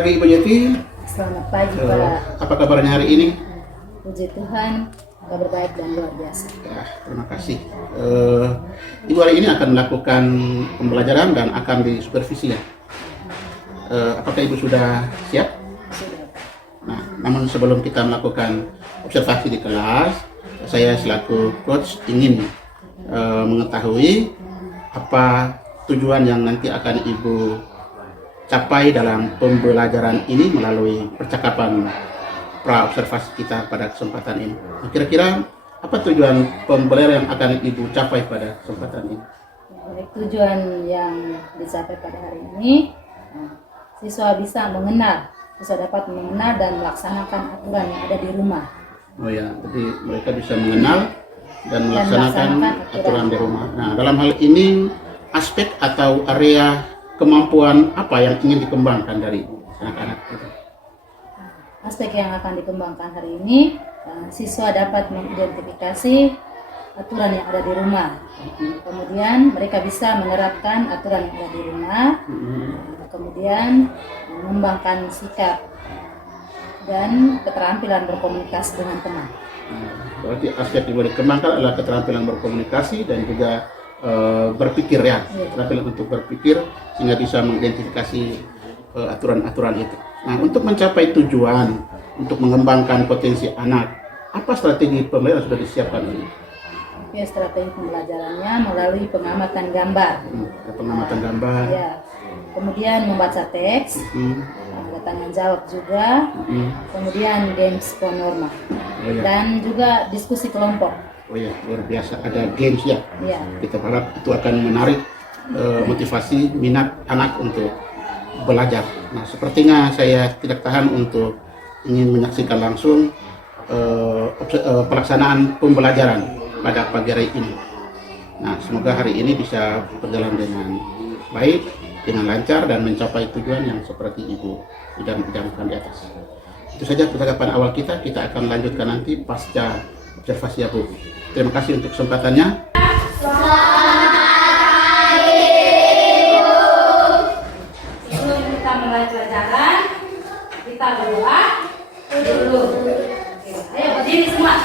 pagi Ibu Yeti. Selamat pagi Pak. Apa kabarnya hari ini? Puji Tuhan, kabar baik dan luar biasa. Ya, terima kasih. Ibu hari ini akan melakukan pembelajaran dan akan disupervisi ya. Apakah Ibu sudah siap? Sudah. Nah, namun sebelum kita melakukan observasi di kelas, saya selaku coach ingin mengetahui apa tujuan yang nanti akan Ibu capai dalam pembelajaran ini melalui percakapan pra-observasi kita pada kesempatan ini. Kira-kira apa tujuan pembelajaran yang akan Ibu capai pada kesempatan ini? Baik, tujuan yang dicapai pada hari ini, siswa bisa dapat mengenal dan melaksanakan aturan yang ada di rumah. Oh ya, jadi mereka bisa mengenal dan melaksanakan aturan di rumah. Nah, dalam hal ini aspek atau area kemampuan apa yang ingin dikembangkan dari anak-anak itu? Aspek yang akan dikembangkan hari ini, siswa dapat mengidentifikasi aturan yang ada di rumah. Kemudian mereka bisa menerapkan aturan yang ada di rumah. Kemudian mengembangkan sikap dan keterampilan berkomunikasi dengan teman. Berarti aspek yang boleh dikembangkan adalah keterampilan berkomunikasi dan juga berpikir ya, keterampilan untuk berpikir sehingga bisa mengidentifikasi aturan-aturan itu. Nah, untuk mencapai tujuan untuk mengembangkan potensi anak, apa strategi pembelajaran sudah disiapkan ini? Oke, strategi pembelajarannya melalui pengamatan gambar. Pengamatan gambar. Ya. Kemudian membaca teks, ada tanya jawab juga, kemudian games norma, dan juga diskusi kelompok. Oh ya, luar biasa, ada games ya. Ya. Kita harap itu akan menarik motivasi minat anak untuk belajar. Nah, sepertinya saya tidak tahan untuk ingin menyaksikan langsung pelaksanaan pembelajaran pada pagi hari ini. Nah, semoga hari ini bisa berjalan dengan baik, dengan lancar dan mencapai tujuan yang seperti Ibu idam-idamkan di atas. Itu saja percakapan awal kita akan lanjutkan nanti pasca observasi ya Bu. Terima kasih untuk kesempatannya. Sebelum kita mulai pelajaran, kita berdoa dulu. Ayo berdiri semua.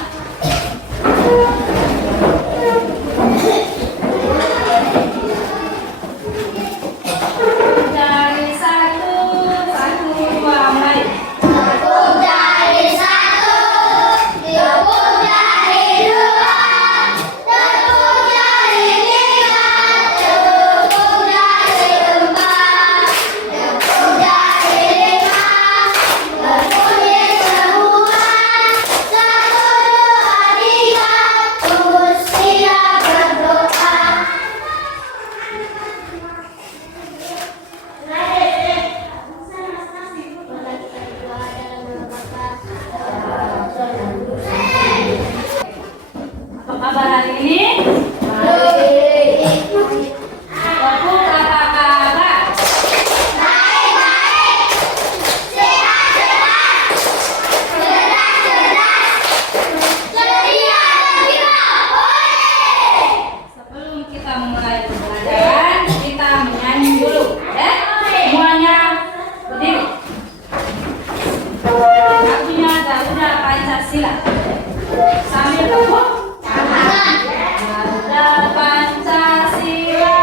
Sambil tepuk tangan. Garuda Pancasila.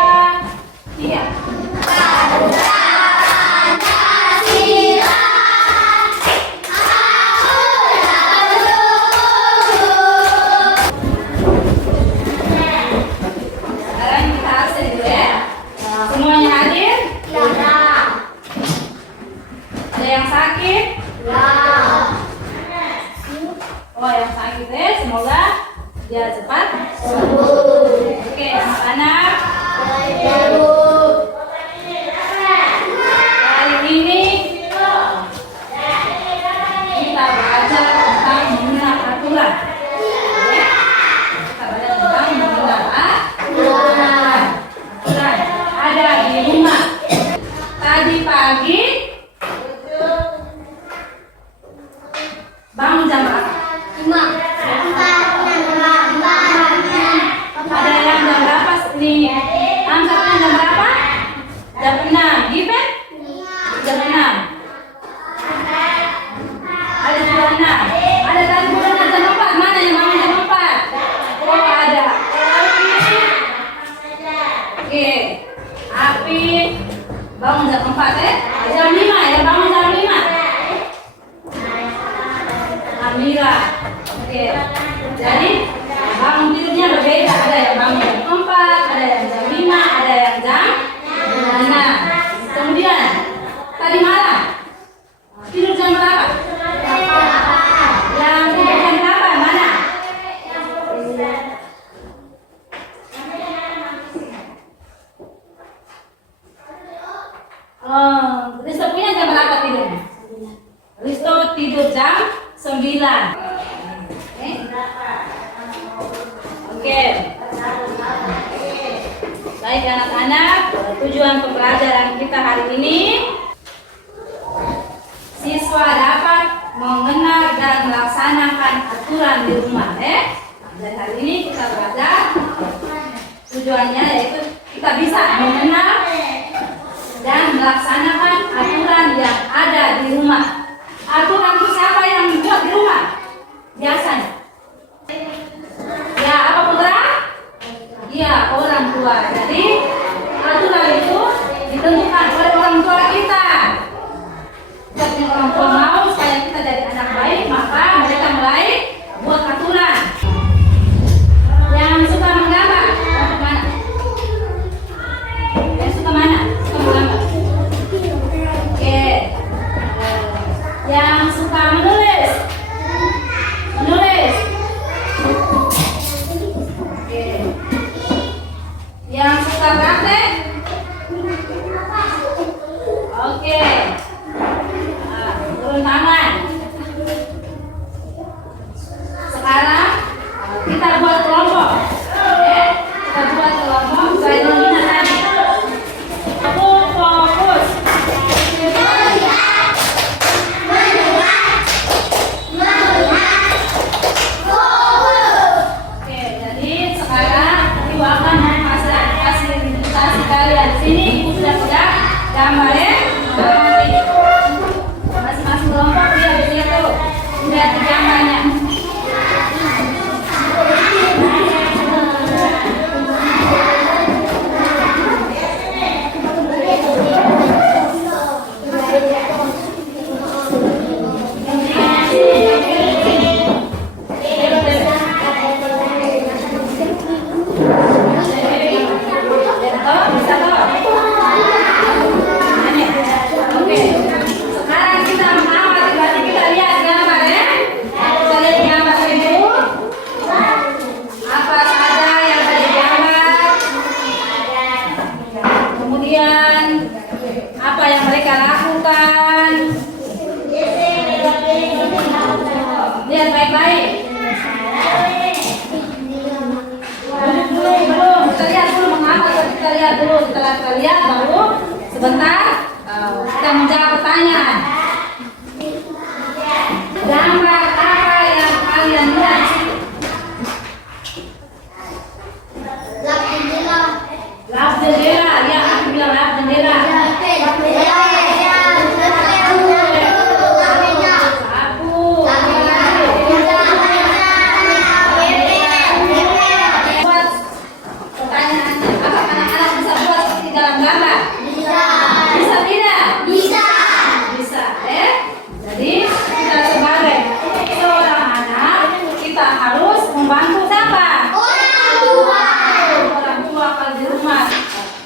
Iya. Garuda Pancasila. Sekarang kita absen dulu ya. Semuanya hadir? Ya. Ada yang sakit? Ya. Oh, yang sakit ya, semoga dia cepat sembuh. Oke, anak-anak. Hari ini kita belajar tentang mengenal aturan. Kita belajar tentang mengenal aturan. Aturan ada di rumah. Tadi pagi bangun jam berapa? Ada yang jam berapa nih? Angkatnya jam berapa? Jam 6, gitu? Jam 6. 9. Oke. Jadi bangun tidurnya berbeda. Ada yang bangun jam 4, ada yang jam 5, ada yang jam 6. Kemudian tadi malam tidur jam berapa? Yang tidur jam berapa? Mana? Risto punya jam berapa tidurnya? Risto tidur jam 9. Oke. Baik anak-anak, tujuan pembelajaran kita hari ini, siswa dapat mengenal dan melaksanakan aturan di rumah. Dan hari ini kita belajar tujuannya yaitu kita bisa mengenal dan melaksanakan aturan yang ada di rumah. Aturan itu siapa yang membuat di rumah? Biasanya. Ya, apa putra? Iya, orang tua. Jadi aturan itu ditentukan oleh orang tua kita. Jika orang tua mau supaya kita jadi anak baik, maka mereka mulai buat aturan. Yang suka menggambar, untuk mana? Yang suka mana? Suka menggambar. Oke. Yang suka menulis, menulis. Oke. Yang suka praktek. Oke. Turun tangan. Sekarang kita buat kelompok. Kita buat kelompok sesuai dengan minat tadi. Aku fokus. Oke, jadi sekarang Ibu akan memfasilitasi kalian. Sini Ibu sudah pegang gambar ya. Masing-masing kelompok dia bisa tuh. Lihat gambarnya. Apa yang mereka lakukan? Lihat baik-baik. Belum. Kita lihat dulu mengapa. Kita lihat dulu. Setelah kita lihat baru sebentar kita menjawab pertanyaan. Gambar apa yang kalian lihat? Lap jendela. Ya, aku bilang lap jendela.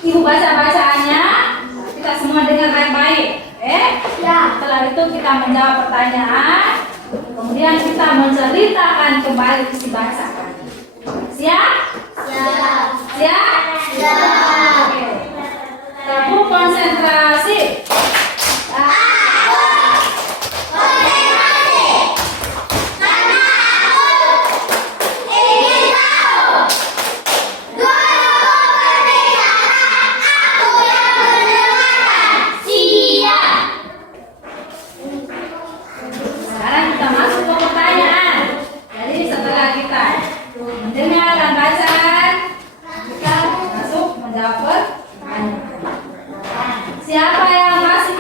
Ibu baca-bacaannya, kita semua dengar baik-baik. Setelah itu kita menjawab pertanyaan, kemudian kita menceritakan kembali isi bacakan. Siap? Siap. Siap? Siap. Oke. Ibu konsentrasi. Siapa yang masih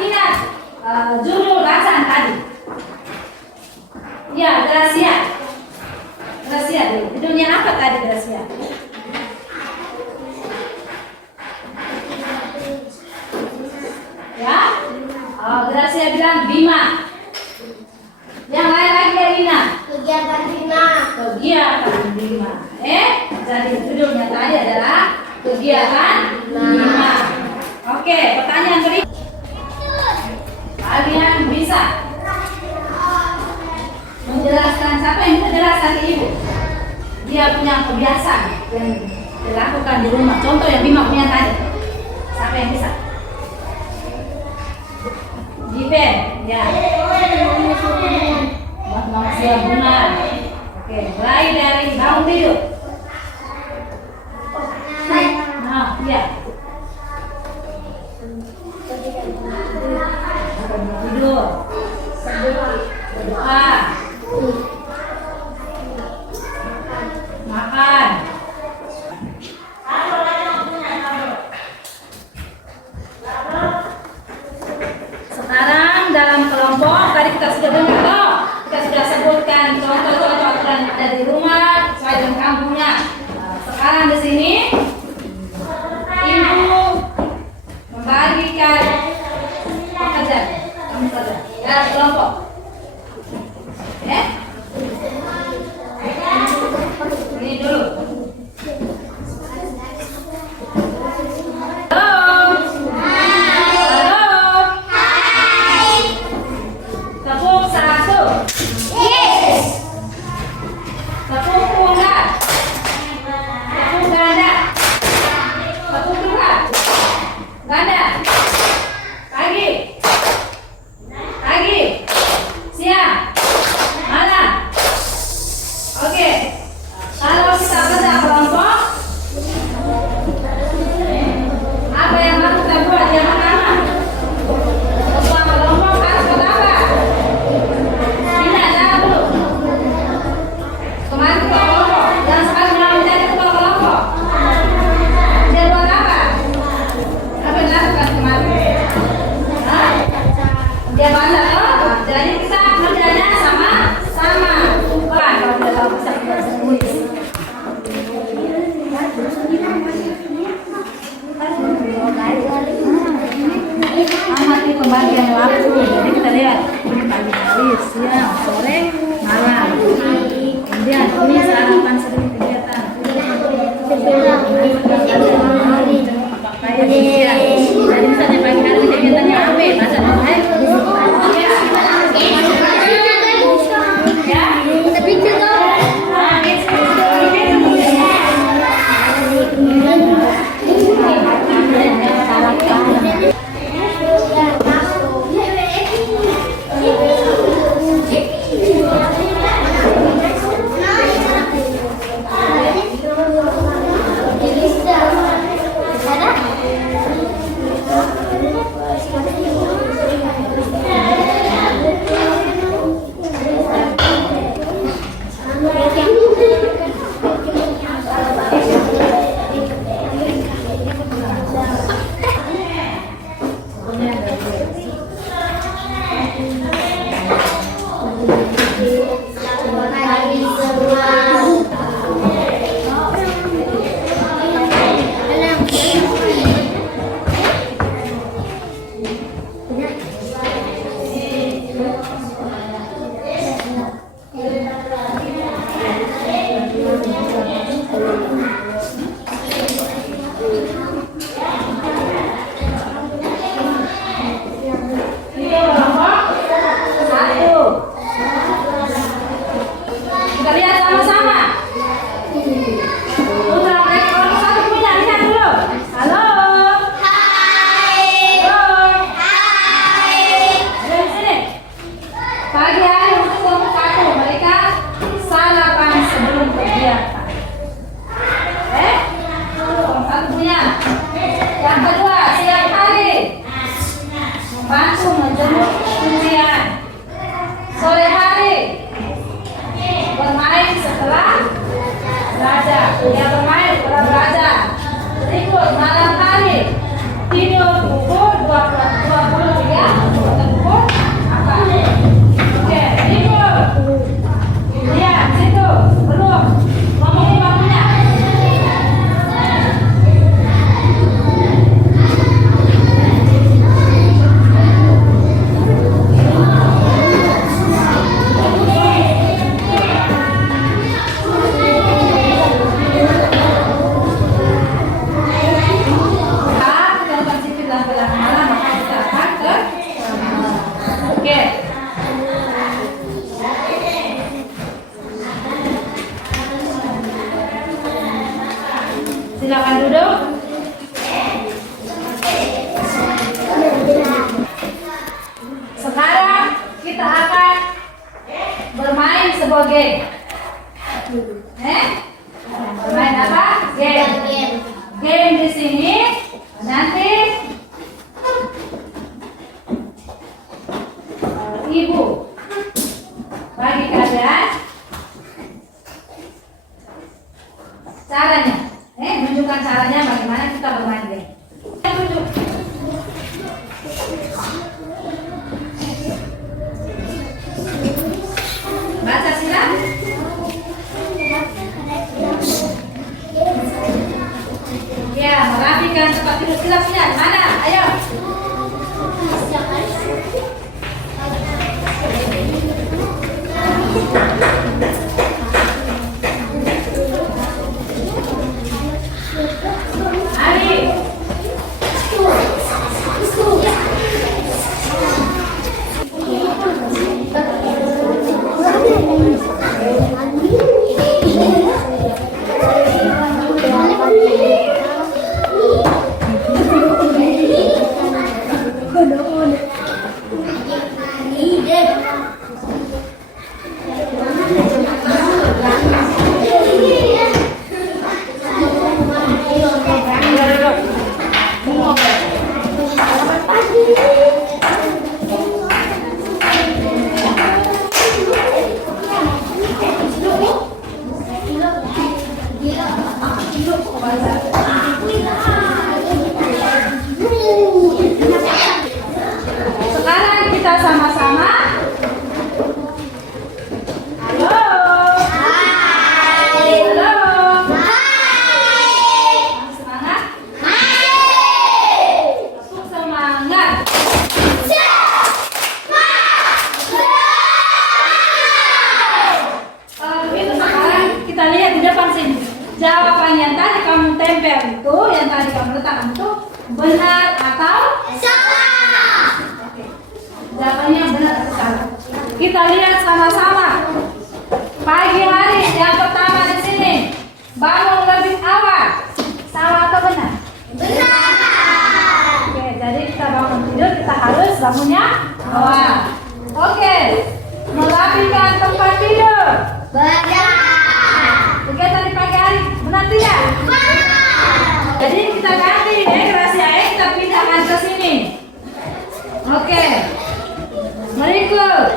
kegiatan 5. Jadi judulnya tadi adalah kegiatan 5. Oke, pertanyaan berikutnya. Kalian bisa menjelaskan, siapa yang bisa jelaskan ke ibu? Dia punya kebiasaan yang dilakukan di rumah. Contoh yang Bima punya tadi. Siapa yang bisa? Jipen, ya. Buat manusia benar. Oke, mulai dari bangun tidur. Nah, iya. Tidur. Berdoa. Makan. Sekarang dalam kelompok tadi kita sudah dengar toh, kita sudah sebutkan contoh-contoh aturan yang ada di rumah sesuai dengan kampungnya. Sekarang di sini ibu membagikan pekerjaan kamu kerja dalam kelompok. Ya? Ini dulu. Tepuk 1. Tepuk pundak. Tepuk dada. Tepuk 2. Ganda. Pagi. Pagi. Siang. Malam. Oke. Kalau kita kerja kelompok, apa yang harus kita buat? Yang pertama, ketua kelompok harus buat apa? Tidak, jangan dulu. Kemarin ketua kelompok, jangan sekali mau menjadi ketua kelompok. Dia buat apa? Apa yang dilakukan kemarin? Hah? Dia bangga loh. Jadi kita kerjanya sama-sama. Bukan kalau tidak tahu bisa menulis. Amati pembagian waktu. Jadi kita lihat pagi hari, siang, sore, malam. Kemudian ini sarapan sebelum kegiatan. Pakaian siang. Jadi misalnya pagi hari kegiatannya apa? Masa mulai? Kita lihat sama-sama. Putra mereka kelompok 1 punya, lihat dulu. Halo. Hai. Halo. Hai. Ada di sini. Pagi hari untuk kelompok 1 mereka sarapan sebelum kegiatan. Kelompok 1 punya. Yang kedua, siang hari membantu menjemur cucian. Sore hari bermain setelah belajar. Dia bermain setelah belajar. Berikut malam hari tidur pukul 23 atau pukul apa? Oke. Silakan duduk. Sekarang kita akan bermain sebuah game. Bermain apa? Game. Game di sini nanti ibu bagi kalian caranya, menunjukkan caranya bagaimana kita bermain game. Tunjuk. Baca silang. Ya, merapikan tempat tidur silapnya. Mana? Ayo. Ari. Sekarang kita sama-sama. Halo. Hai. Halo. Hai. Semangat. Hai. Semangat. Kalau begitu sekarang kita lihat di depan sini. Jawaban yang tadi kamu tempel itu, yang tadi kamu letakkan itu benar atau salah? Oke. Jawabannya benar atau salah? Kita lihat sama-sama. Pagi hari yang pertama di sini bangun lebih awal. Salah atau benar? Benar. Oke, jadi kita bangun tidur kita harus bangunnya awal. Oke. Merapikan tempat tidur. Benar. Kegiatan di pagi hari benar tidak? Benar. Jadi kita ganti rahasia kita pindahkan ke sini. Oke. Berikut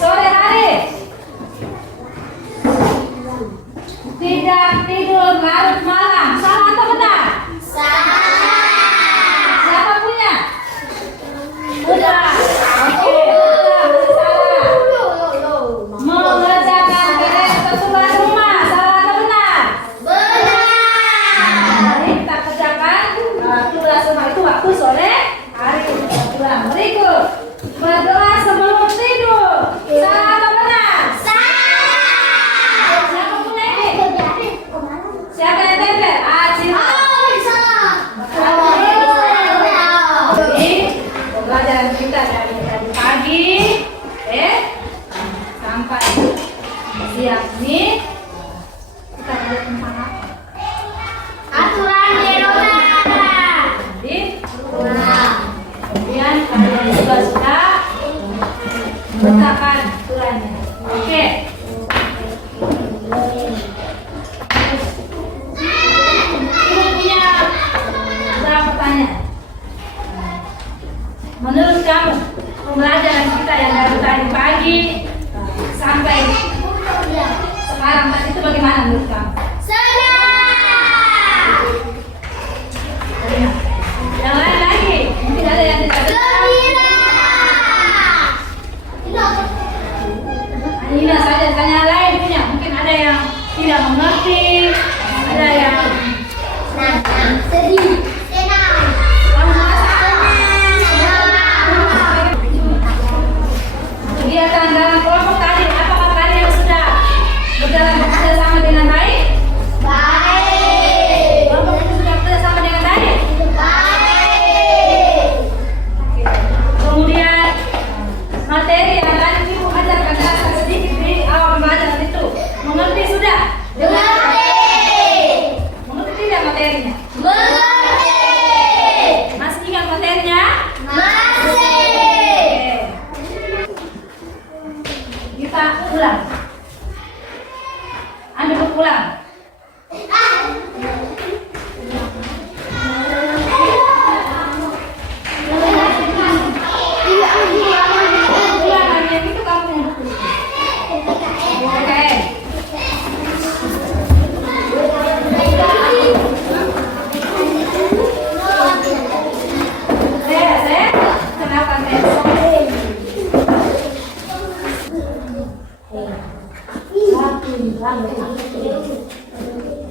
sore hari tidak tidur larut malam. Salah atau benar? Salah. Siapa punya? Benar. Oke. Salah. Mengerjakan beres keluar rumah. Salah atau benar? Benar. Mari kita kerjakan tugas rumah itu waktu sore hari. Berikut berdoa sebelum tidur. Salah atau benar? Salah. Siapa punya ini? Siapa yang tempel? Salah. Jadi pelajaran kita dari tadi pagi sampai siang ini kita belajar tentang apa? Aturan di rumah. Jadi kemudian kalian juga sudah letakkan aturannya. Oke. Ibu punya beberapa pertanyaan. Menurut kamu pembelajaran kita yang dari tadi pagi sampai sekarang tadi itu bagaimana menurut kamu? Yang lain lagi, mungkin ada yang tidak gembira. Ini saja tanya lain punya, mungkin ada yang tidak mengerti, ada yang sedih, senang. Kegiatan dalam kelompok tadi, apakah kalian sudah berjalan bekerja sama dengan baik? Baik. Kelompok itu sudah bekerja sama dengan baik? Baik. Kemudian materi yang tadi Ibu ajarkan sedikit di awal pembelajaran itu, mengerti sudah? Mengerti. pulang. Ambil buku pulang.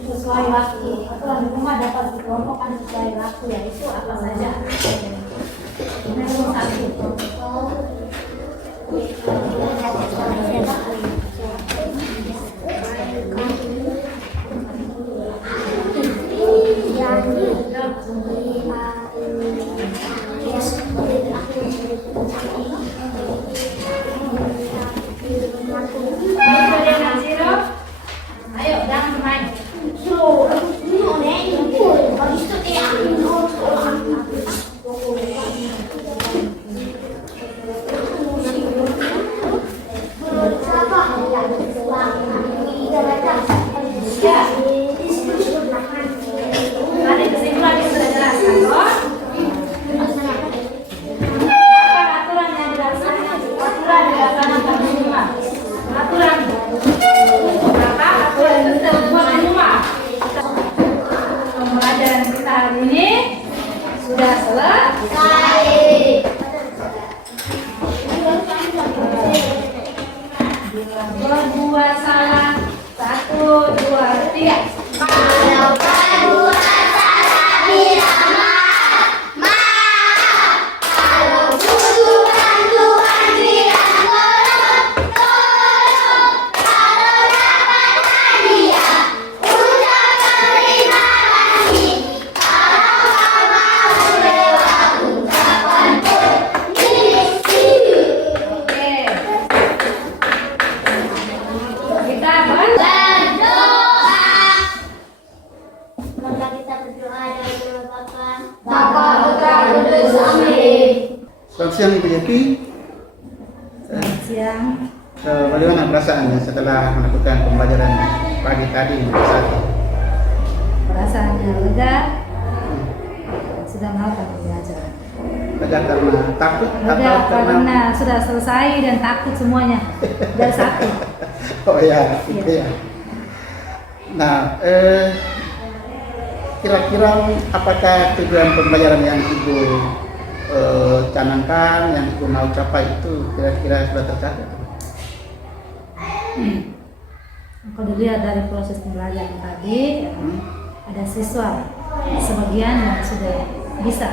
Sesuai waktu, aturan di rumah dapat dikelompokkan sesuai waktu, yaitu apa saja. Nomor 1. Ayo, jangan bermain. Ada kesimpulan yang sudah jelaskan, toh? Apa aturan yang dilaksanakan? Aturan dilaksanakan di rumah. Aturan. Apa aturan tentang buang di rumah? Pembelajaran kita hari ini sudah selesai. Bila berbuat salah, 1, 2, 3. Kalau berbuat salah bilang maaf, maaf. Kalau butuh bantuan bilang tolong, tolong. Kalau dapat hadiah, ucap terima kasih. Kalau kau mau lewat ungkapan pun, setuju. Oke. Kita berdoa. Maka kita berdoa dan berdoa Bapa Putra Kudus. Amin. Selamat siang Ibu Yaki. Selamat siang. Bagaimana perasaannya setelah melakukan pembelajaran pagi tadi di satu? Perasaannya lega. Sudah melakukan pembelajaran. Lega karena takut Lega atau karena sudah selesai dan takut semuanya dari satu. Oh ya, gitu ya. Nah, kira-kira apakah tujuan pembelajaran yang Ibu canangkan, yang Ibu mau capai itu kira-kira sudah tercapai? Kalau dilihat dari proses pembelajaran tadi, ada siswa sebagian yang sudah bisa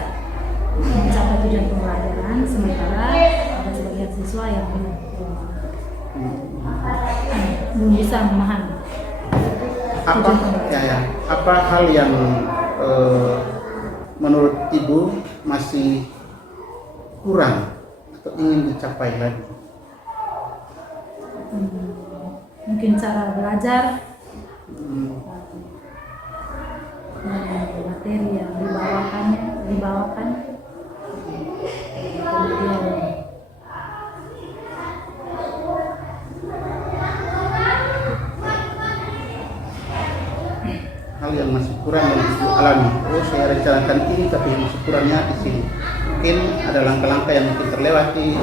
mencapai tujuan pembelajaran, sementara ada sebagian siswa yang belum bisa memahami. Apa hal yang menurut Ibu masih kurang atau ingin dicapai lagi? Mungkin cara belajar, materi yang dibawakan, kemudian hal yang masih kurang yang Ibu alami. Oh, saya rencanakan ini tapi masih kurangnya di sini. Mungkin ada langkah-langkah yang mungkin terlewati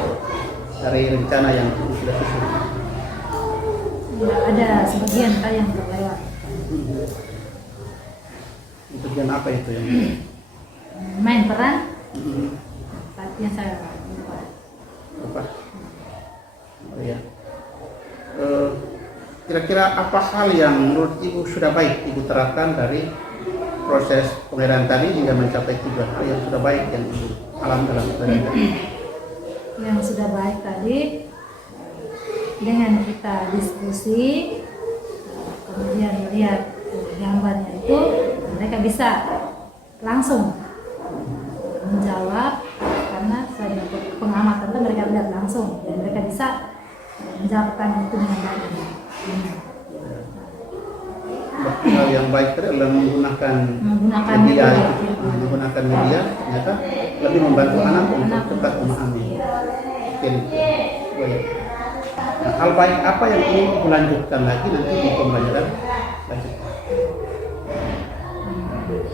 dari rencana yang sudah susun. ya, ada sebagian yang terlewat. Tujuan apa itu yang? Main peran, yang saya lupa. Apa? Oh ya. Kira-kira apa hal yang menurut Ibu sudah baik Ibu terapkan dari proses pengairan tadi hingga mencapai tujuan? Hal yang sudah baik yang Ibu alami dalam pengairan tadi? Yang sudah baik tadi, dengan kita diskusi, kemudian melihat gambarnya itu, mereka bisa langsung menjawab karena saya pengamatan itu mereka lihat langsung dan mereka bisa menjawab pertanyaan itu dengan baik. Hal yang baik tadi adalah menggunakan media, ternyata lebih membantu anak untuk tetap memahami. Mungkin, Nah, hal baik apa yang ingin Ibu lanjutkan lagi nanti di pembelajaran lanjutnya?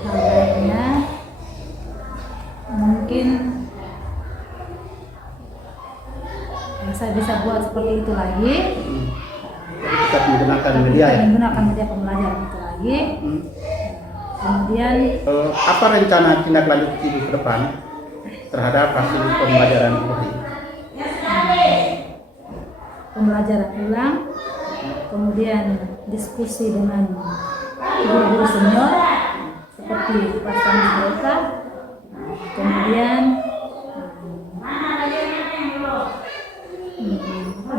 Hal lainnya mungkin saya bisa buat seperti itu lagi. Jadi tetap menggunakan media ya. Menggunakan media pembelajaran itu lagi. Kemudian Apa rencana tindak lanjut Ibu ke depan terhadap hasil pembelajaran Ibu ini? pembelajaran ulang, kemudian diskusi dengan guru-guru senior seperti kelas kami mereka, kemudian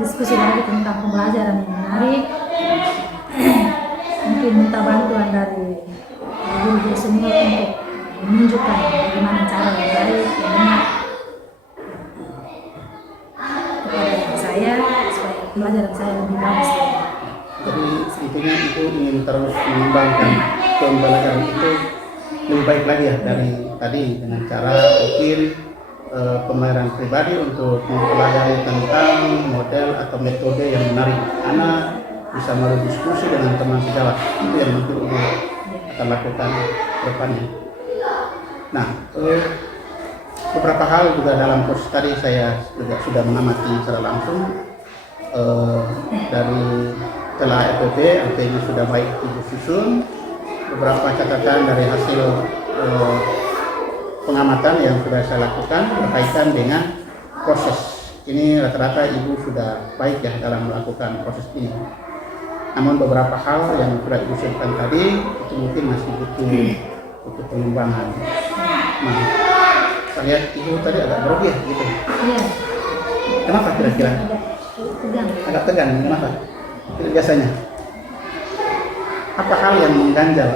diskusi lagi tentang pembelajaran yang menarik, mungkin minta bantuan dari guru-guru senior untuk menunjukkan bagaimana cara yang baik, yang benar kepada saya supaya pembelajaran saya lebih bagus. Jadi intinya Ibu ingin terus mengembangkan pembelajaran itu lebih baik lagi ya dari tadi dengan cara mungkin pembelajaran pribadi untuk mempelajari tentang model atau metode yang menarik anak, bisa melalui diskusi dengan teman sejawat. Itu yang mungkin Ibu akan lakukan ke depannya. Nah, beberapa hal juga dalam proses tadi saya juga sudah mengamati secara langsung dari telah FPP, artinya sudah baik Ibu susun, beberapa catatan dari hasil pengamatan yang sudah saya lakukan berkaitan dengan proses. Ini rata-rata Ibu sudah baik ya dalam melakukan proses ini. Namun beberapa hal yang sudah Ibu sebutkan tadi itu mungkin masih butuh pengembangan. Nah, saya lihat Ibu tadi agak grogi ya gitu. Iya. Kenapa kira-kira? Tegang. Agak tegang, kenapa? Biasanya. Apa hal yang mengganjal?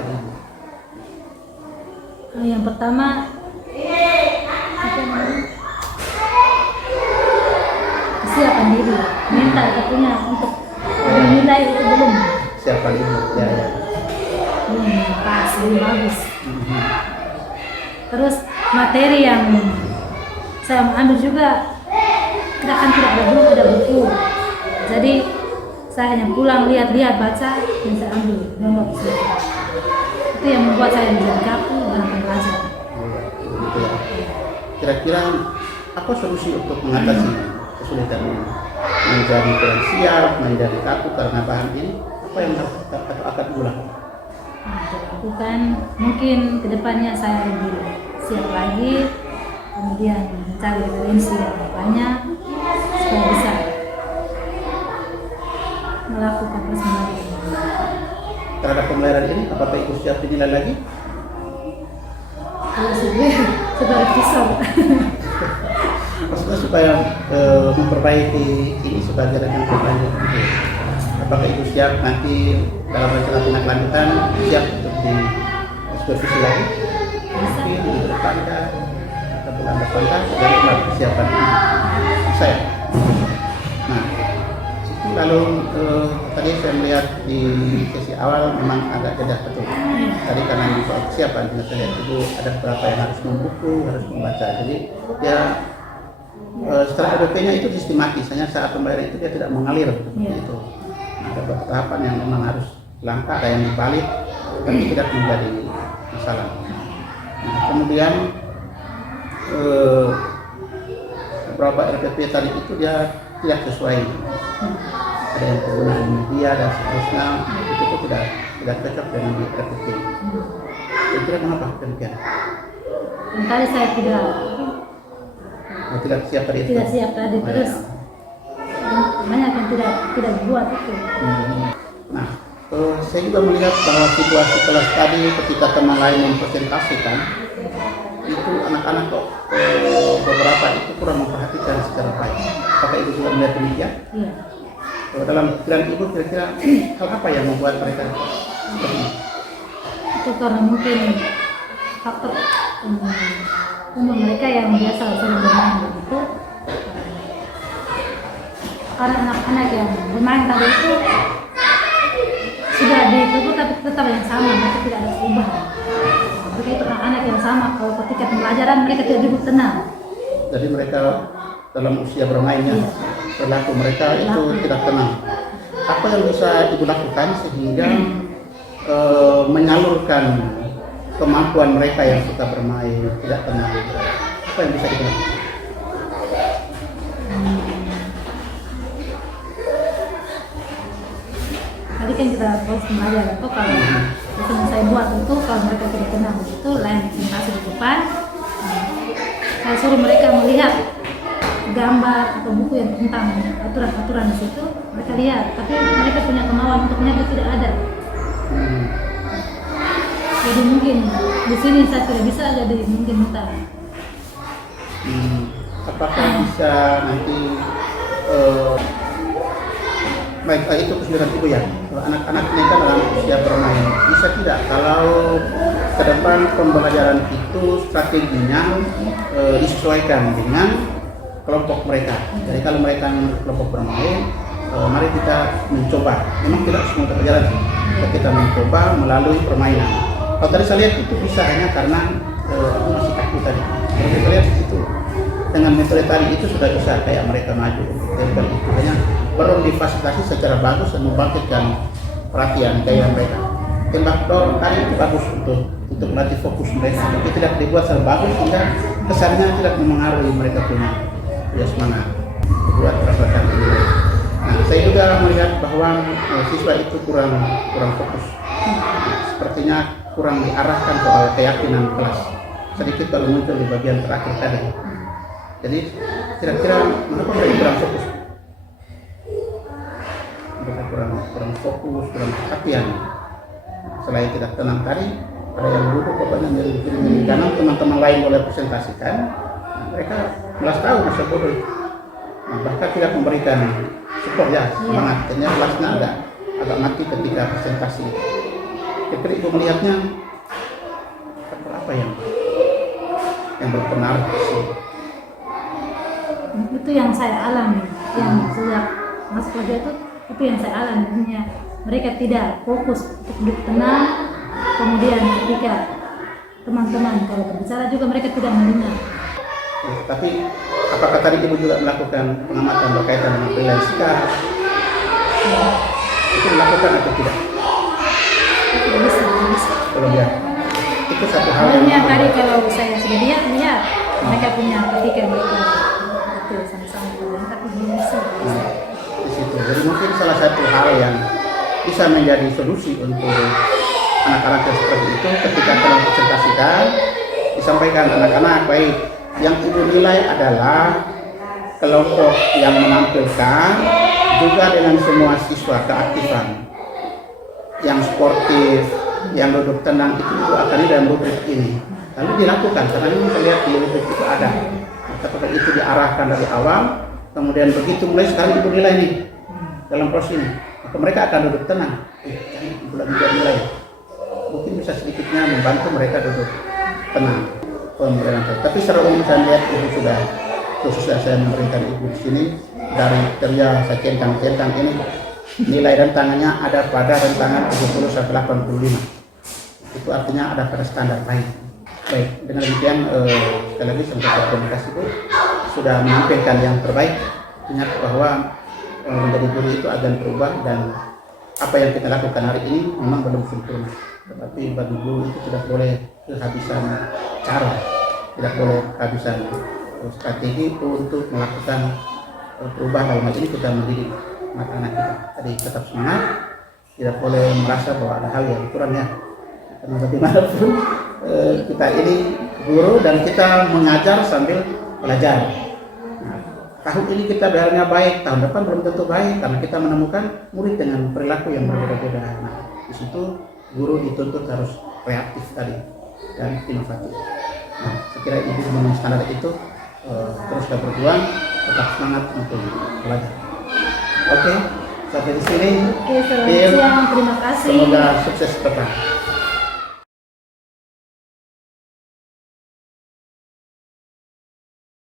Yang pertama, apa namanya? Kesiapan diri, mental tentunya untuk menilai itu belum Siapa Ibu? Ya. pas, belum bagus. Terus materi yang saya ambil juga tidak ada buku. Jadi saya hanya pulang lihat baca dan saya ambil nomor. Itu yang membuat saya menjadi kaku dalam pembelajaran. Begitu ya. Kira-kira apa solusi untuk mengatasi kesulitan ini? Menjadi kurang siap, menjadi kaku karena bahan ini, apa yang harus atau akan dilakukan? Dilakukan mungkin kedepannya saya lebih siap lagi, kemudian mencari referensi yang banyak supaya bisa melakukan pembelajaran. Terhadap pembelajaran ini, apakah Ibu siap dinilai lagi? Kalau sudah pisau. Maksudnya supaya memperbaiki ini sebagai rekan berlanjut. Apakah Ibu siap nanti dalam rencana tindak lanjutan siap untuk diskusi lagi? Mungkin di depan atau bulan depan dan telah persiapan saya. Nah, lalu tadi saya melihat di sesi awal memang agak jeda betul. Tadi karena di soal persiapan, saya lihat Ibu ada beberapa yang harus membuku, harus membaca. Jadi ya setelah EDP-nya itu sistematis, hanya saat pembayaran itu dia tidak mengalir seperti itu. Ada beberapa tahapan yang memang harus langkah, ada yang dibalik, tapi tidak menjadi masalah. Nah, kemudian beberapa RPP tadi itu dia tidak sesuai. Ada yang penggunaan media dan seterusnya, itu tidak cocok dengan di RPP. Kira-kira kenapa demikian? Tadi saya Tidak siap tadi itu. tidak siap tadi, terus banyak yang tidak dibuat itu. Nah, saya juga melihat bahwa situasi kelas tadi ketika teman lain mempresentasikan itu anak-anak kok beberapa itu kurang memperhatikan secara baik. Apakah Ibu juga melihat demikian? Iya. Dalam pikiran Ibu kira-kira hal apa yang membuat mereka seperti ini? Itu karena mungkin faktor umur mereka yang biasa sering bermain begitu. Karena anak-anak yang bermain tadi itu sudah ditutup tapi tetap yang sama, mereka tidak ada perubahan. Mereka itu anak-anak yang sama, kalau ketika pembelajaran mereka tidak duduk tenang. Jadi mereka dalam usia bermainnya. Iya. perilaku mereka itu tidak tenang. Apa yang bisa ibu lakukan sehingga menyalurkan kemampuan mereka yang suka bermain tidak tenang? Apa yang bisa ibu lakukan? Tadi kan kita terus belajar itu kalau yang saya buat itu kalau mereka tidak tenang itu lain presentasi di depan, saya suruh mereka melihat gambar atau buku yang tentang aturan-aturan di situ, mereka lihat, tapi mereka punya kemauan untuk melihat itu tidak ada. Jadi mungkin di sini saya tidak bisa, jadi mungkin minta. Apakah bisa nanti baik itu kesulitan ibu ya, anak-anak ini kan dalam usia bermain, bisa tidak kalau ke depan pembelajaran itu strateginya disesuaikan dengan kelompok mereka. Jadi kalau mereka kelompok bermain, mari kita mencoba, memang tidak semua terjalan, kita mencoba melalui permainan. Kalau tadi saya lihat itu bisa hanya karena aku masih takut tadi. Kalau kita lihat itu dengan metode tadi itu sudah bisa kayak mereka maju. Jadi itu hanya perlu difasilitasi secara bagus dan membangkitkan perhatian gaya mereka. Tembak dorong tadi itu bagus untuk melatih fokus mereka, tapi tidak dibuat secara bagus sehingga kesannya tidak memengaruhi mereka punya semangat buat perasaan ini. Nah, saya juga melihat bahwa siswa itu kurang fokus. Sepertinya kurang diarahkan soal keyakinan kelas. Sedikit kalau muncul di bagian terakhir tadi. Jadi kira-kira mengapa mereka kurang fokus? Mereka kurang fokus, kurang perhatian. Selain tidak tenang tadi, ada yang duduk pokoknya miring kanan, teman-teman lain boleh presentasikan. Nah, mereka malas tahu masa bodoh. Nah, bahkan tidak memberikan support ya, semangat. Ternyata kelasnya agak mati ketika presentasi. Kira-kira ibu melihatnya faktor apa yang berpengaruh di sini? Itu yang saya alami, yang sejak masuk kerja itu yang saya alami. Mereka tidak fokus untuk duduk tenang, kemudian ketika teman-teman kalau berbicara juga mereka tidak mendengar. Tapi apakah tadi ibu juga melakukan pengamatan berkaitan dengan penilaian sikap? Itu dilakukan atau tidak? Tidak bisa. Belum ya. Itu satu hal yang tadi kalau saya sudah lihat mereka punya ketika mereka itu sama-sama berjalan, tapi belum bisa. Di situ. Jadi mungkin salah satu hal yang bisa menjadi solusi untuk anak-anak yang seperti itu ketika dalam presentasikan disampaikan anak-anak baik yang ibu nilai adalah kelompok yang menampilkan juga dengan semua siswa keaktifan yang sportif, yang duduk tenang itu ibu akan dalam rubrik ini. Lalu dilakukan karena ini saya lihat di rubrik itu ada. Apakah itu diarahkan dari awal, kemudian begitu mulai sekarang ibu nilai nih dalam proses ini, maka mereka akan duduk tenang. Ibu lagi nilai. Mungkin bisa sedikitnya membantu mereka duduk tenang. Tapi secara umum saya lihat ibu sudah khususnya saya memberikan ibu di sini dari kerja saya centang ini nilai rentangannya ada pada rentangan 70 sampai 85. Itu artinya ada pada standar baik. Baik, dengan demikian sekali lagi saya komunikasi Bu sudah menampilkan yang terbaik. Ingat bahwa menjadi guru itu akan berubah dan apa yang kita lakukan hari ini memang belum sempurna. Tetapi bagi guru itu tidak boleh kehabisan cara, tidak boleh kehabisan strategi untuk melakukan perubahan. Dalam hal ini kita mendidik anak-anak kita. Tadi tetap semangat, tidak boleh merasa bahwa ada hal yang kurang ya. Karena bagaimanapun kita ini guru dan kita mengajar sambil belajar. Nah, tahun ini kita belajarnya baik, tahun depan belum tentu baik karena kita menemukan murid dengan perilaku yang berbeda-beda. Nah, di situ guru dituntut harus kreatif tadi dan inovatif. Nah, sekira ibu dengan standar itu teruslah berjuang, tetap semangat untuk belajar. Oke, sampai di sini. Oke, selamat siang, terima kasih. Semoga sukses tetap.